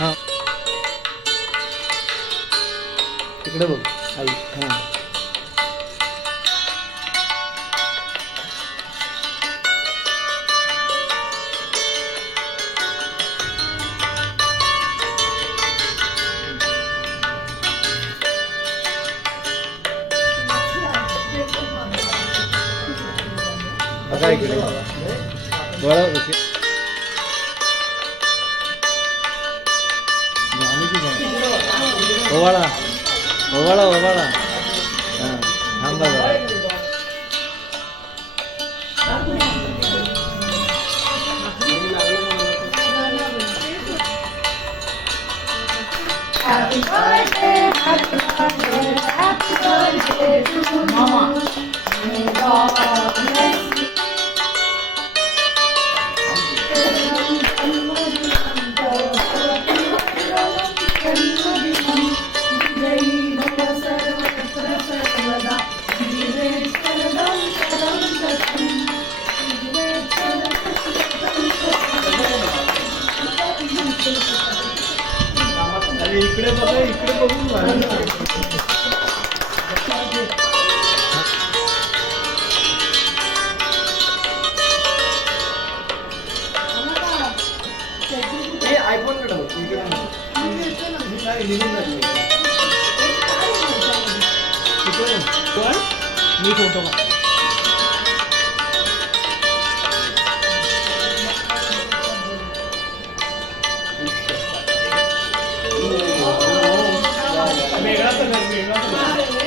हां तिकडे बघ आई. हां बघा इकडे बरं. ओवाळा ओवाळा ओवाळा. हां थांबा जरा. Happy birthday, happy birthday, happy birthday to Mama. May God bless you. इकडे बघा इकडे बघून आयफोन कडे मी फोटो वेगळा